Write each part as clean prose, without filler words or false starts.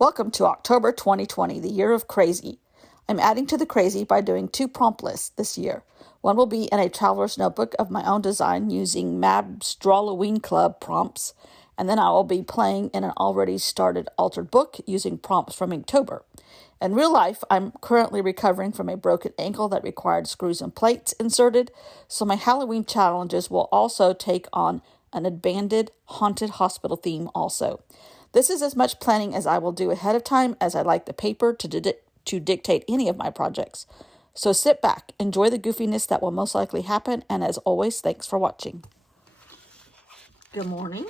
Welcome to October 2020, the year of crazy. I'm adding to the crazy by doing 2 prompt lists this year. One will be in a traveler's notebook of my own design using Mab's Drawloween Club prompts, and then I will be playing in an already started altered book using prompts from Inktober. In real life, I'm currently recovering from a broken ankle that required screws and plates inserted, so my Halloween challenges will also take on an abandoned, haunted hospital theme also. This is as much planning as I will do ahead of time as I like the paper to dictate any of my projects. So sit back, enjoy the goofiness that will most likely happen, and as always, thanks for watching. Good morning.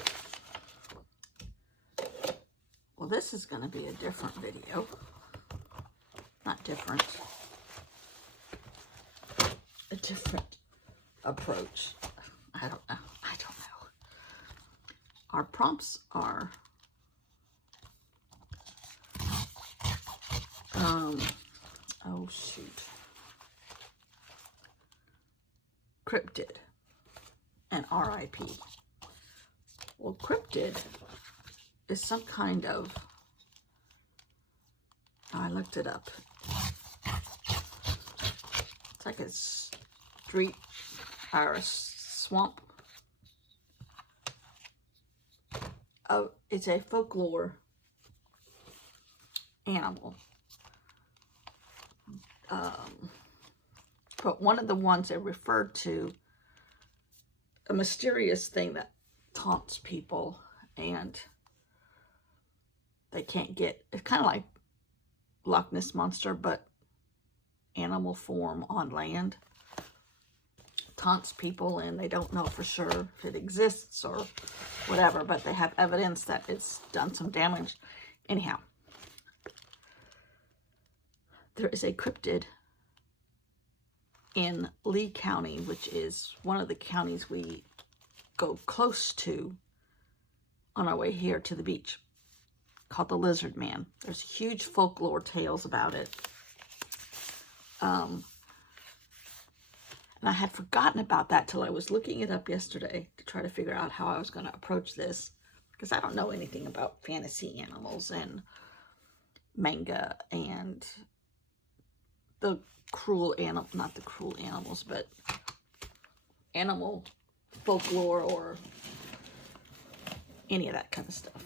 Well, this is going to be a different video. Not different. A different approach. I don't know. Our prompts are oh shoot. Cryptid and RIP. Well, cryptid is some kind of, I looked it up. It's like a street or a swamp. It's a folklore animal. But one of the ones they referred to, a mysterious thing that taunts people and they can't get, it's kind of like Loch Ness Monster, but animal form on land. Taunts people and they don't know for sure if it exists or whatever, but they have evidence that it's done some damage. Anyhow, there is a cryptid in Lee County, which is one of the counties we go close to on our way here to the beach, called the Lizard Man. There's huge folklore tales about it. And I had forgotten about that till I was looking it up yesterday to try to figure out how I was going to approach this, because I don't know anything about fantasy animals and manga and the cruel animal, not the cruel animals, but animal folklore or any of that kind of stuff.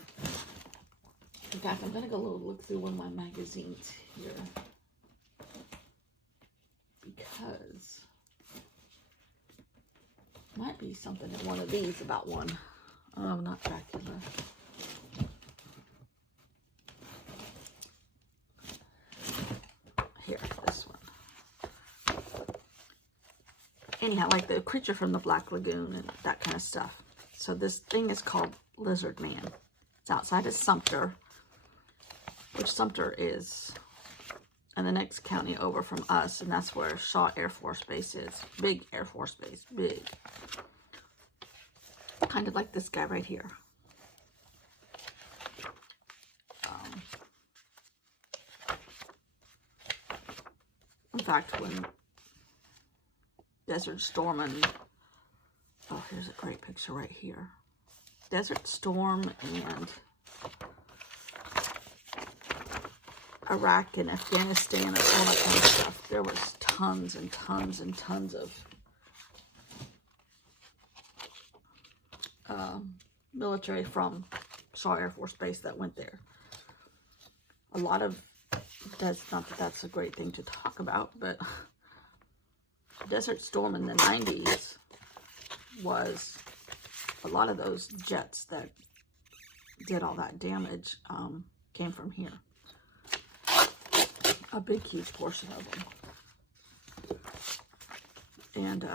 In fact, I'm going to go look through one of my magazines here, because might be something in one of these about one. Oh, not Dracula. Here, this one. Anyhow, like the creature from the Black Lagoon and that kind of stuff. So this thing is called Lizard Man. It's outside of Sumter, which Sumter is in the next county over from us, and that's where Shaw Air Force Base is. Big Air Force Base, big. Kind of like this guy right here. In fact, when Desert Storm and, oh, here's a great picture right here. Desert Storm and Iraq and Afghanistan and all that kind of stuff. There was tons and tons and tons of military from Shaw Air Force Base that went there. A lot of, that's not that that's a great thing to talk about, but Desert Storm in the 90s was a lot of those jets that did all that damage came from here. A big, huge portion of them. And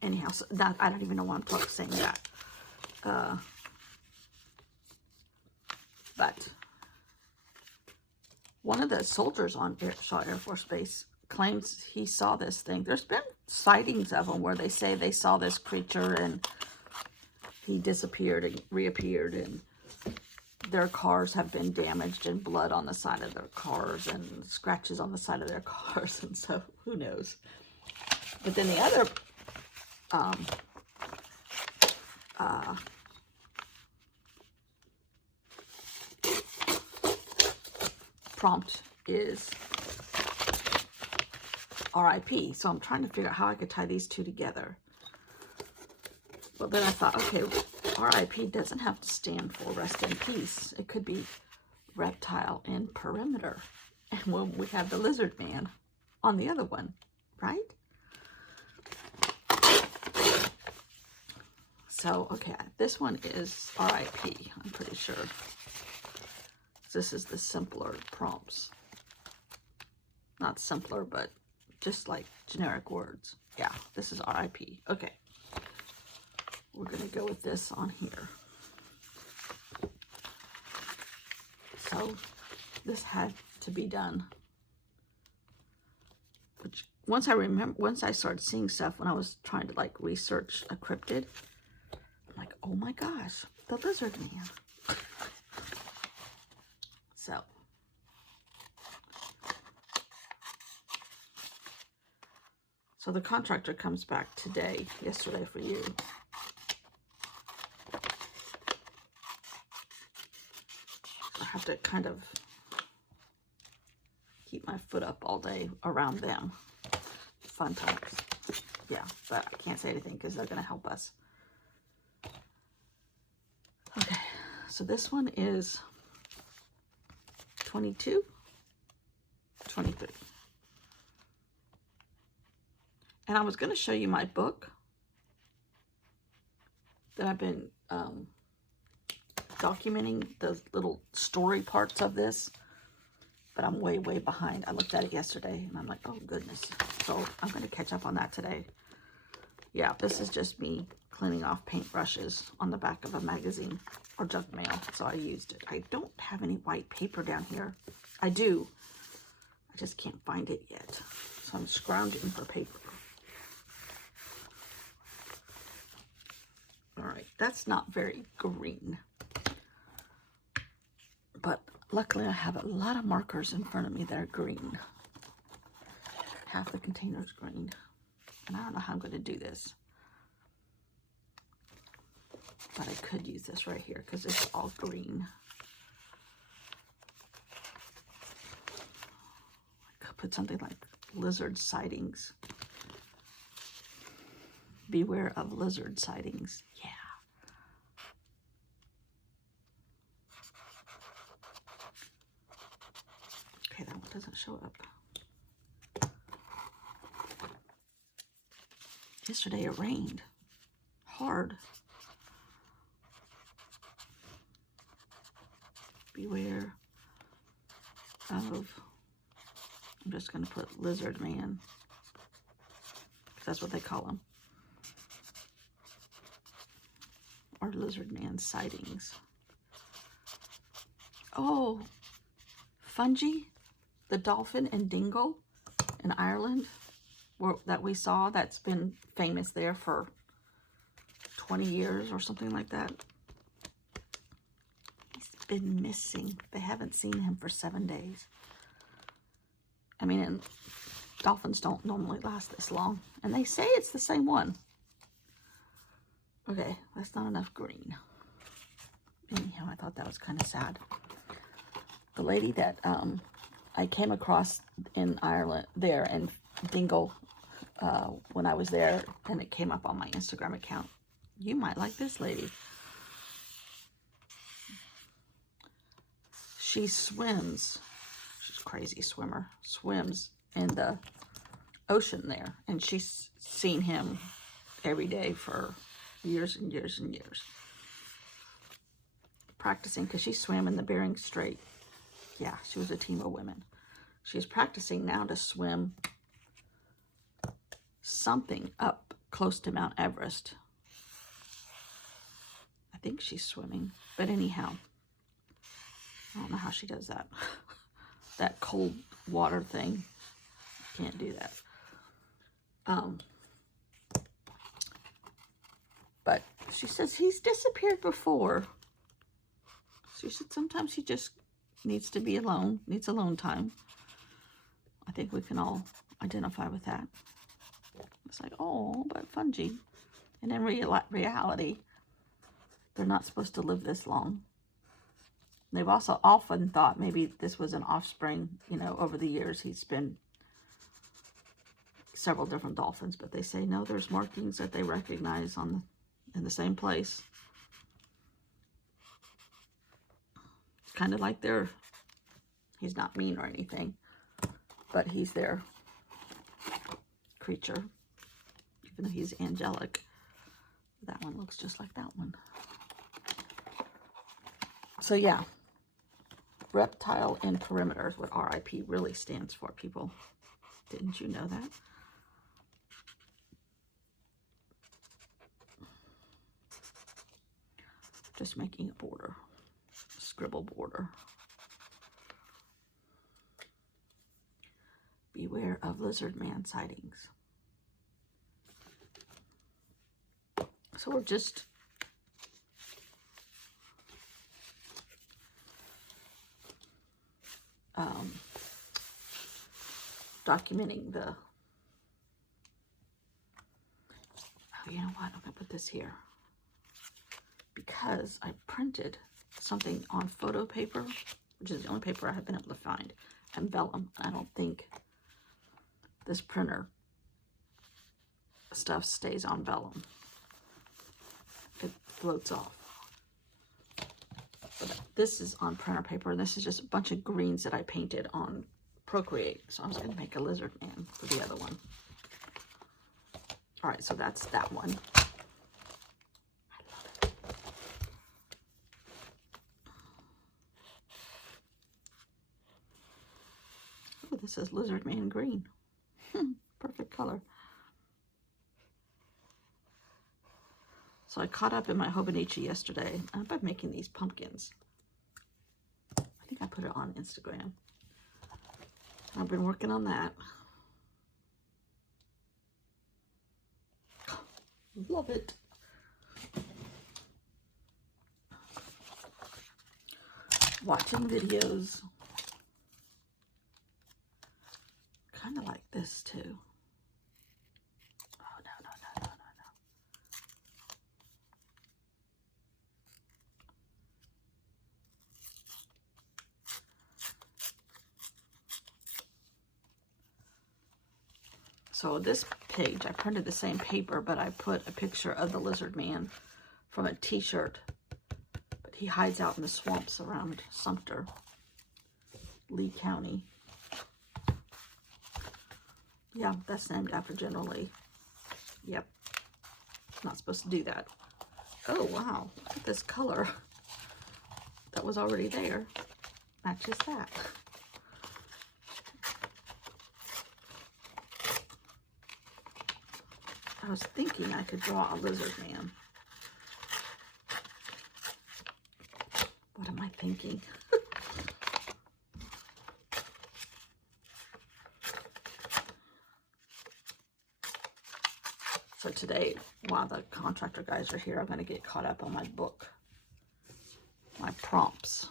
anyhow, so that, I don't even know why I'm saying that. But one of the soldiers on Shaw Air Force Base claims he saw this thing. There's been sightings of them where they say they saw this creature and he disappeared and reappeared, and their cars have been damaged and blood on the side of their cars and scratches on the side of their cars, and so who knows. But then the other prompt is RIP. So I'm trying to figure out how I could tie these two together. But then I thought, okay, RIP doesn't have to stand for rest in peace. It could be reptile in perimeter. And when we have the lizard man on the other one, right? So, okay, this one is RIP, I'm pretty sure. This is the simpler prompts. Not simpler, but just like generic words. Yeah, this is RIP. Okay. We're going to go with this on here. So, this had to be done. Which, once I started seeing stuff when I was trying to like research a cryptid, I'm like, oh my gosh, the lizard man. So the contractor comes back yesterday for you. I have to kind of keep my foot up all day around them. Fun times. Yeah, but I can't say anything because they're going to help us. Okay, so this one is 22, 23. And I was going to show you my book that I've been documenting the little story parts of this, but I'm way, way behind. I looked at it yesterday and I'm like, oh goodness. So I'm going to catch up on that today. Yeah, this is just me cleaning off paintbrushes on the back of a magazine or junk mail. So I used it. I don't have any white paper down here. I do. I just can't find it yet. So I'm scrounging for paper. All right, that's not very green. But luckily I have a lot of markers in front of me that are green. Half the container's green. And I don't know how I'm going to do this. But I could use this right here because it's all green. I could put something like lizard sightings. Beware of lizard sightings. Yeah. Okay, that one doesn't show up. Yesterday it rained hard. Beware of, I'm just going to put lizard man. That's what they call him. Or lizard man sightings. Oh, Fungi, the dolphin in Dingle in Ireland that we saw, that's been famous there for 20 years or something like that. He's been missing. They haven't seen him for 7 days. I mean, and dolphins don't normally last this long. And they say it's the same one. Okay, that's not enough green. Anyhow, I thought that was kind of sad. The lady that I came across in Ireland, there in Dingle, when I was there, and it came up on my Instagram account. You might like this lady. She swims. She's a crazy swimmer. Swims in the ocean there, and she's seen him every day for years and years and years. Practicing, because she swam in the Bering Strait. Yeah, she was a team of women. She's practicing now to swim something up close to Mount Everest. I think she's swimming, but anyhow, I don't know how she does that. That cold water thing. Can't do that. But she says he's disappeared before. She said sometimes he just needs to be alone, needs alone time. I think we can all identify with that. It's like, oh, but fungi. And in reality, they're not supposed to live this long. They've also often thought maybe this was an offspring, you know, over the years. He's been several different dolphins, but they say no, there's markings that they recognize on in the same place. Kind of like he's not mean or anything, but he's their creature, even though he's angelic. That one looks just like that one. So yeah, reptile in perimeter is what RIP really stands for, people. Didn't you know that? Just making a border, a scribble border. Beware of lizard man sightings. So we're just documenting the, oh, you know what, I'm gonna put this here because I printed something on photo paper, which is the only paper I have been able to find, and vellum. I don't think this printer stuff stays on vellum. It floats off. But this is on printer paper, and this is just a bunch of greens that I painted on Procreate. So I'm just going to make a lizard man for the other one. All right, so that's that one. I love it. Oh, this is lizard man green. Perfect color. So I caught up in my Hobonichi yesterday. I'm about making these pumpkins. I think I put it on Instagram. I've been working on that. Love it. Watching videos. Kind of like this too. Oh, no, no, no, no, no, no. So this page, I printed the same paper, but I put a picture of the lizard man from a t-shirt. But he hides out in the swamps around Sumter, Lee County. Yeah, that's named after General Lee. Yep. Not supposed to do that. Oh, wow. Look at this color that was already there. Matches that. I was thinking I could draw a lizard man. What am I thinking? So today, while the contractor guys are here, I'm going to get caught up on my book, my prompts.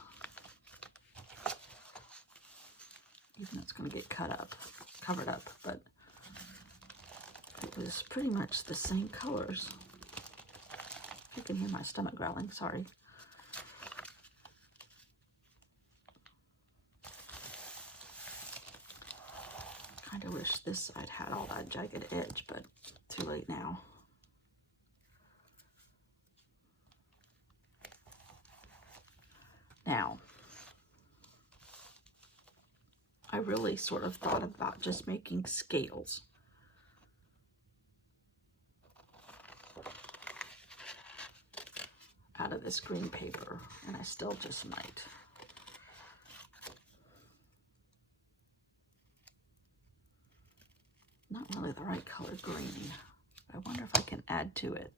Even though it's going to get covered up, but it was pretty much the same colors. You can hear my stomach growling, sorry. Kind of wish this side had all that jagged edge, but too late now. Now, I really sort of thought about just making scales. Out of this green paper, and I still just might. Not really the right color green. I wonder if I can add to it.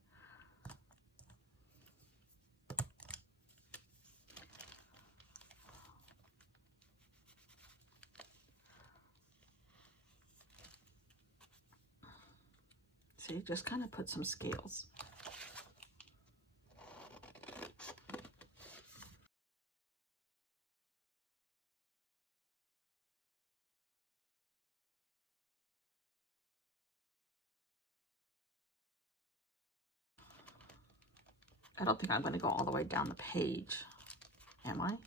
See, just kind of put some scales. I don't think I'm going to go all the way down the page, am I?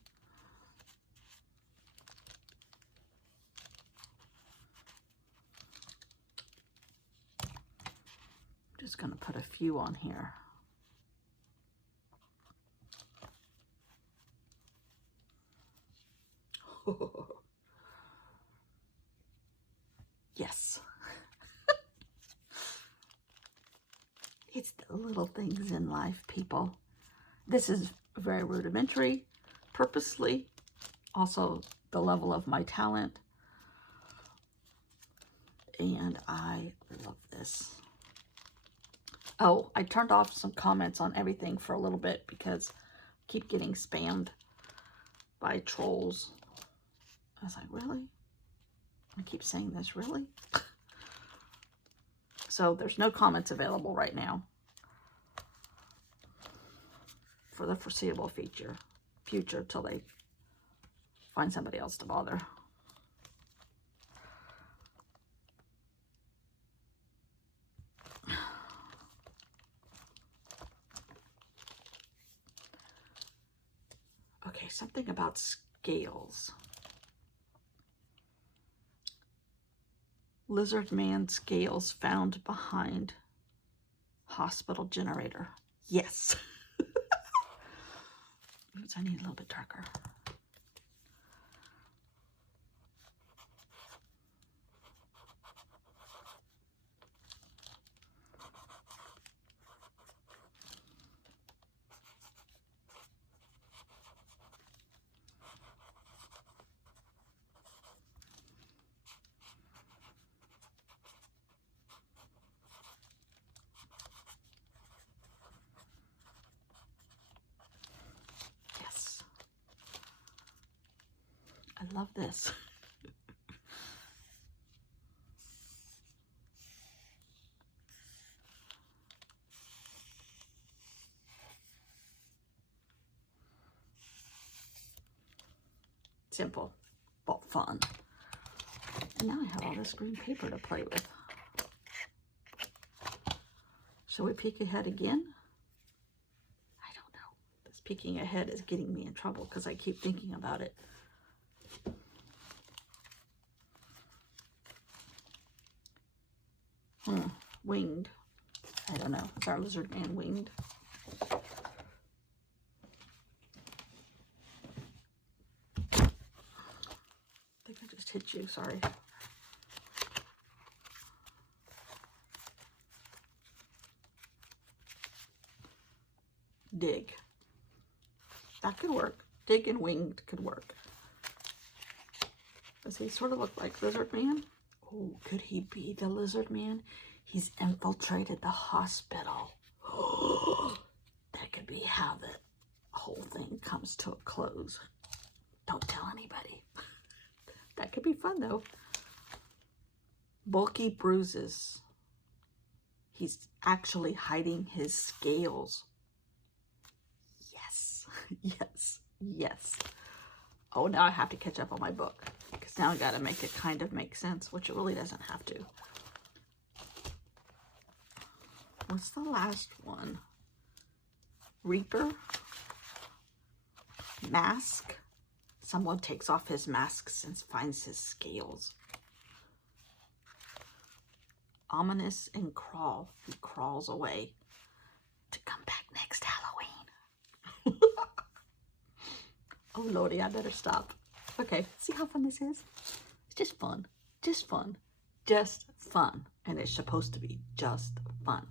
Just going to put a few on here. Yes. It's the little things in life, people. This is very rudimentary, purposely. Also, the level of my talent. And I love this. Oh, I turned off some comments on everything for a little bit because I keep getting spammed by trolls. I was like, really? I keep saying this, really? So there's no comments available right now for the foreseeable future till they find somebody else to bother. Okay, something about scales. Lizard man scales found behind hospital generator. Yes. Oops, I need a little bit darker. Yes. I love this. Simple, but fun. And now I have all this green paper to play with. Shall we peek ahead again? I don't know. This peeking ahead is getting me in trouble because I keep thinking about it. Winged. I don't know. Is our lizard man winged? I think I just hit you. Sorry. Dig. That could work. Dig and winged could work. Does he sort of look like Lizard Man? Oh, could he be the Lizard Man? He's infiltrated the hospital. That could be how the whole thing comes to a close. Don't tell anybody. That could be fun, though. Bulky bruises. He's actually hiding his scales. Yes, yes, yes. Oh, now I have to catch up on my book, because now I got to make it kind of make sense, which it really doesn't have to. What's the last one? Reaper. Mask. Someone takes off his mask and finds his scales. Ominous and crawl. He crawls away to come back next Halloween. Oh, Lordy, I better stop. Okay, see how fun this is? It's just fun. Just fun. Just fun. And it's supposed to be just fun.